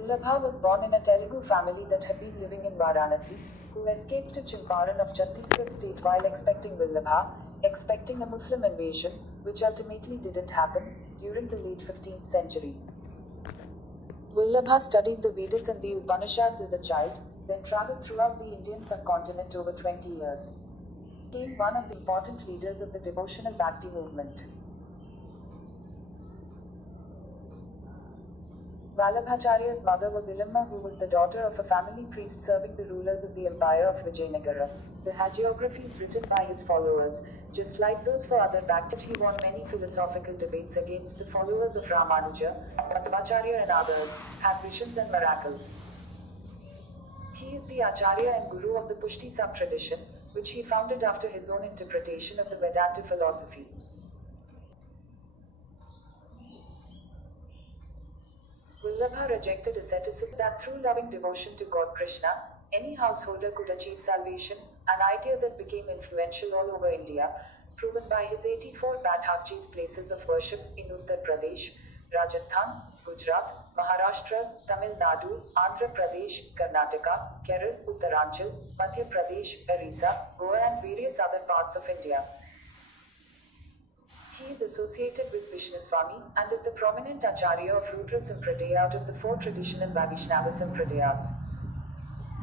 Vallabha was born in a Telugu family that had been living in Varanasi, who escaped to Champaran of Chhattisgarh state while expecting a Muslim invasion, which ultimately didn't happen, during the late 15th century. Vallabha studied the Vedas and the Upanishads as a child, then traveled throughout the Indian subcontinent over 20 years. He became one of the important leaders of the devotional Bhakti movement. Vallabhacharya's mother was Ilamma, who was the daughter of a family priest serving the rulers of the empire of Vijayanagara. The hagiographies written by his followers, just like those for other Bhaktas, he won many philosophical debates against the followers of Ramanuja, Madhvacharya and others, had visions and miracles. He is the Acharya and Guru of the Pushti sub-tradition, which he founded after his own interpretation of the Vedanta philosophy. Vallabha rejected asceticism that through loving devotion to God Krishna, any householder could achieve salvation, an idea that became influential all over India, proven by his 84 Badhakji's places of worship in Uttar Pradesh, Rajasthan, Gujarat, Maharashtra, Tamil Nadu, Andhra Pradesh, Karnataka, Kerala, Uttaranchal, Madhya Pradesh, Orissa, Goa and various other parts of India. He is associated with Vishnu Swami and is the prominent Acharya of Rudra Sampradaya out of the four traditional Vaishnava Sampradayas.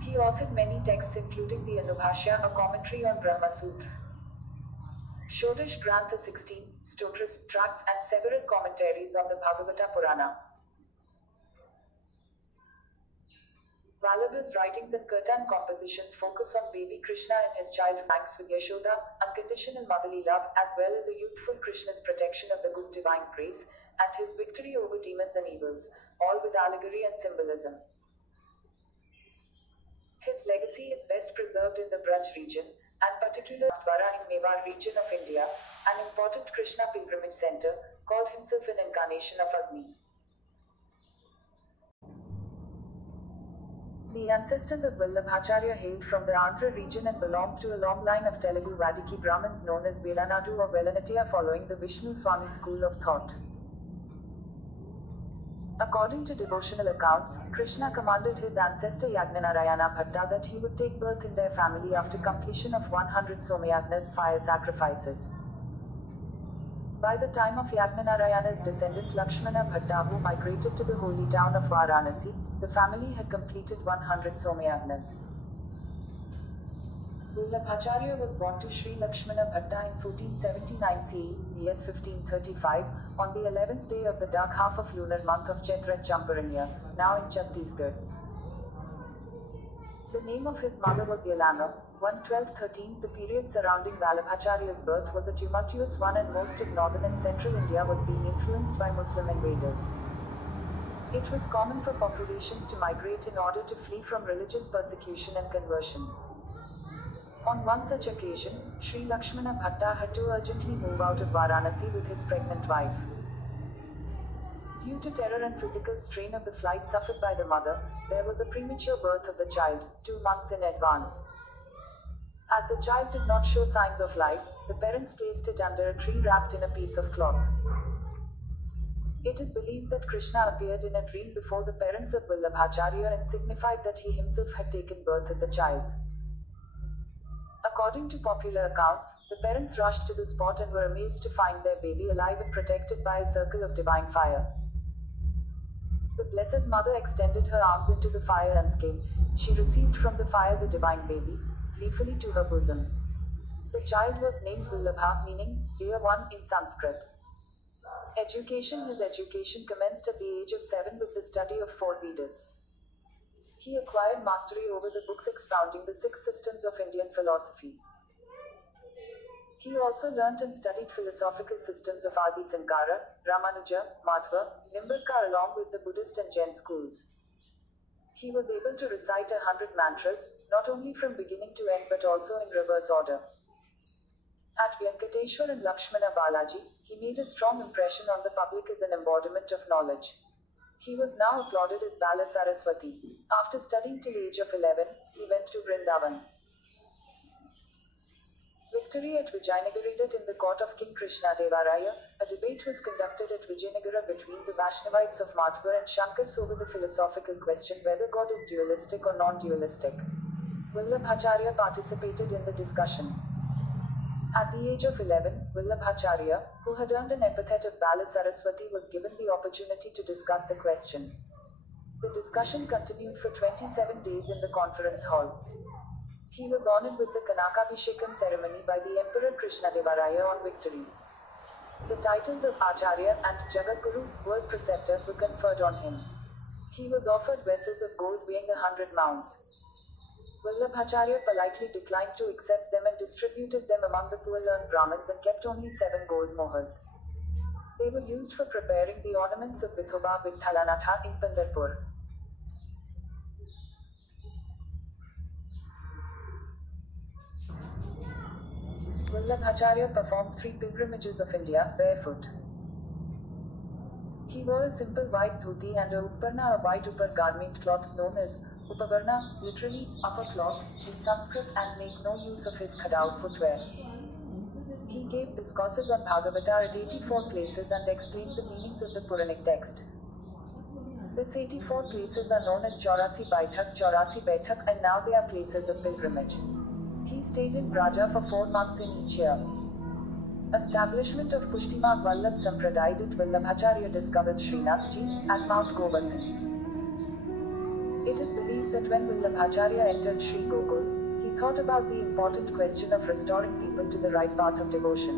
He authored many texts including the Anubhashya, a commentary on Brahma Sutra, Shodash Grantha 16, Stotras, tracts and several commentaries on the Bhagavata Purana. Vallabha's writings and kirtan compositions focus on baby Krishna and his child ranks with Yashoda, unconditional motherly love, as well as a youthful Krishna's protection of the good divine praise, and his victory over demons and evils, all with allegory and symbolism. His legacy is best preserved in the Braj region, and particularly Nathdwara in Mewar region of India, an important Krishna pilgrimage center, called himself an incarnation of Agni. The ancestors of Vallabhacharya hailed from the Andhra region and belonged to a long line of Telugu Vadiki Brahmins known as Velanadu or Velanatiya, following the Vishnu Swami school of thought. According to devotional accounts, Krishna commanded his ancestor Yagnanarayana Bhatta that he would take birth in their family after completion of 100 Somayagnas, fire sacrifices. By the time of Yagnanarayana's descendant Lakshmana Bhatta, who migrated to the holy town of Varanasi, the family had completed 100 Somayagnas. Vallabhacharya was born to Sri Lakshmana Bhatta in 1479 CE, BS 1535, on the 11th day of the dark half of lunar month of Chaitra at Champaranya, now in Chhattisgarh. The name of his mother was Yelama. 1213. The period surrounding Vallabhacharya's birth was a tumultuous one, and most of northern and central India was being influenced by Muslim invaders. It was common for populations to migrate in order to flee from religious persecution and conversion. On one such occasion, Sri Lakshmana Bhatta had to urgently move out of Varanasi with his pregnant wife. Due to terror and physical strain of the flight suffered by the mother, there was a premature birth of the child, 2 months in advance. As the child did not show signs of life, the parents placed it under a tree wrapped in a piece of cloth. It is believed that Krishna appeared in a dream before the parents of Vallabhacharya and signified that he himself had taken birth as the child. According to popular accounts, the parents rushed to the spot and were amazed to find their baby alive and protected by a circle of divine fire. The Blessed Mother extended her arms into the fire unscathed. She received from the fire the divine baby, gleefully to her bosom. The child was named Vallabha, meaning dear one in Sanskrit. His education commenced at the age of 7 with the study of 4 Vedas. He acquired mastery over the books expounding the 6 systems of Indian philosophy. He also learnt and studied philosophical systems of Adi Sankara, Ramanuja, Madhva, Nimbarka along with the Buddhist and Jain schools. He was able to recite 100 mantras, not only from beginning to end but also in reverse order. At Venkateshwar and Lakshmana Balaji, he made a strong impression on the public as an embodiment of knowledge. He was now applauded as Bala Saraswati. After studying till age of 11, he went to Vrindavan. Victory at Vijayanagarada in the court of King Krishna Devaraya. A debate was conducted at Vijayanagara between the Vaishnavites of Madhva and Shankars over the philosophical question whether God is dualistic or non-dualistic. Vallabhacharya participated in the discussion. At the age of 11, Vallabhacharya, who had earned an epithet of Bala Saraswati, was given the opportunity to discuss the question. The discussion continued for 27 days in the conference hall. He was honored with the Kanakabhishekam ceremony by the Emperor Krishnadevaraya on victory. The titles of Acharya and Jagadguru, world preceptor, were conferred on him. He was offered vessels of gold weighing 100 mounds. Vallabhacharya politely declined to accept them and distributed them among the poor learned Brahmins and kept only 7 gold mohurs. They were used for preparing the ornaments of Vithoba Vitthalanatha in Pandharpur. Vallabhacharya performed 3 pilgrimages of India, barefoot. He wore a simple white dhoti and a upparna, a white upper garment cloth known as upavarna, literally upper cloth, in Sanskrit, and made no use of his khadao footwear. He gave discourses on Bhagavata at 84 places and explained the meanings of the Puranic text. These 84 places are known as Chaurasi Baitak, and now they are places of pilgrimage. He stayed in Braja for 4 months in each year. Establishment of Pushtimarg Vallabh Sampradaya. Vallabhacharya discovers Srinathji at Mount Govardhan. It is believed that when Vallabhacharya entered Sri Gokul, he thought about the important question of restoring people to the right path of devotion.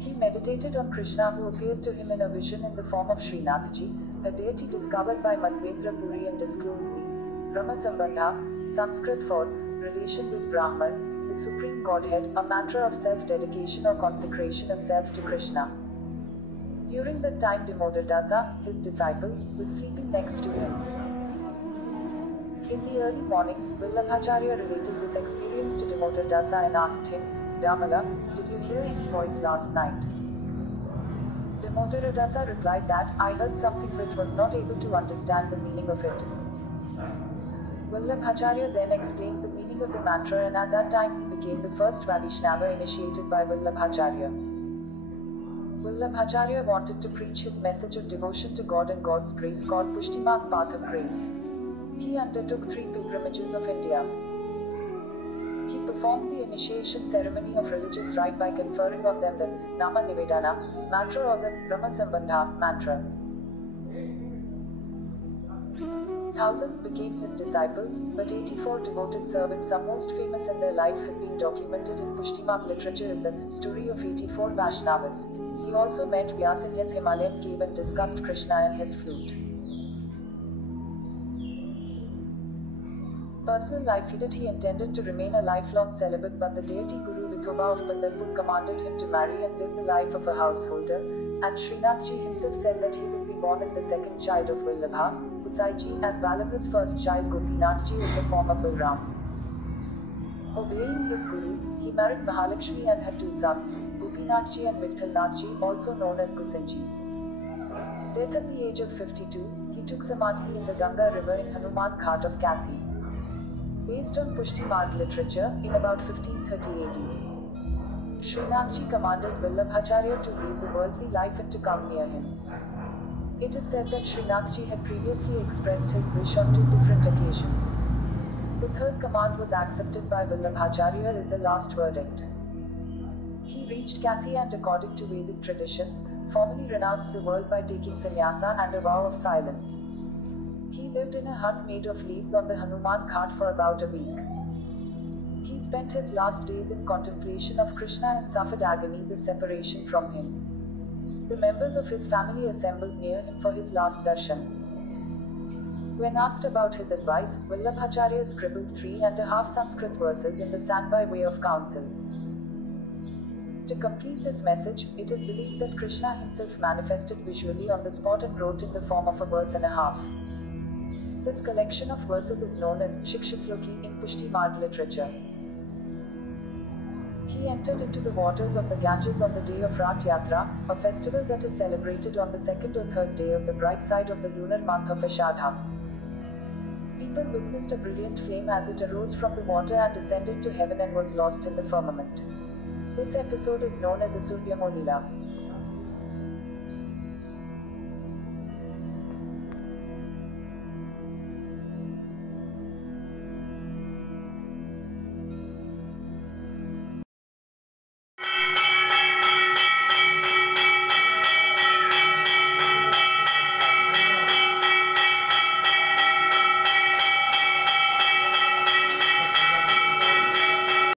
He meditated on Krishna, who appeared to him in a vision in the form of Srinathji, a deity discovered by Madhvendra Puri and disclosed the Brahma Sambandha, Sanskrit for relation with Brahman, the Supreme Godhead, a mantra of self-dedication or consecration of self to Krishna. During that time Damodar Dasa, his disciple, was sleeping next to him. In the early morning, Vallabhacharya related this experience to Damodar Dasa and asked him, Damala, did you hear any voice last night? Damodar Dasa replied that, I heard something but was not able to understand the meaning of it. Vallabhacharya then explained the meaning of the mantra, and at that time he became the first Vaishnava initiated by Vallabhacharya. Vallabhacharya wanted to preach his message of devotion to God and God's grace called Pushtimarg Path of Grace. He undertook 3 pilgrimages of India. He performed the initiation ceremony of religious rite by conferring on them the Nama Nivedana mantra or the Brahma Sambandha mantra. Thousands became his disciples, but 84 devoted servants are most famous, and their life has been documented in Pushtimarg literature as the story of 84 Vaishnavas. He also met Vyasa in his Himalayan cave and discussed Krishna and his flute. Personal life. He intended to remain a lifelong celibate, but the deity Guru Vithoba of Pandharpur commanded him to marry and live the life of a householder, and Srinathji himself said that he would be born as the second child of Vallabha, Kusaiji, as Vallabha's first child Gopinathji in the form of Balram. Obeying his Guru, he married Mahalakshmi and had 2 sons, Gopinathji and Vithalnathji, also known as Gusinji. Death at the age of 52, he took Samadhi in the Ganga river in Hanuman Ghat of Kasi. Based on Pushtimarg literature, in about 1530 AD, Srinathji commanded Vallabhacharya to leave the worldly life and to come near him. It is said that Srinathji had previously expressed his wish on 2 different occasions. The 3rd command was accepted by Vallabhacharya as the last verdict. He reached Kasi and, according to Vedic traditions, formally renounced the world by taking sannyasa and a vow of silence. He lived in a hut made of leaves on the Hanuman Ghat for about a week. He spent his last days in contemplation of Krishna and suffered agonies of separation from him. The members of his family assembled near him for his last darshan. When asked about his advice, Vallabhacharya scribbled 3.5 Sanskrit verses in the sand by way of counsel. To complete this message, it is believed that Krishna himself manifested visually on the spot and wrote in the form of a verse and a half. This collection of verses is known as Shikshasloki in Pushtimarg literature. He entered into the waters of the Ganges on the day of Rath Yatra, a festival that is celebrated on the 2nd or 3rd day of the bright side of the lunar month of Ashadha. He people witnessed a brilliant flame as it arose from the water and descended to heaven and was lost in the firmament. This episode is known as Asuryamolila.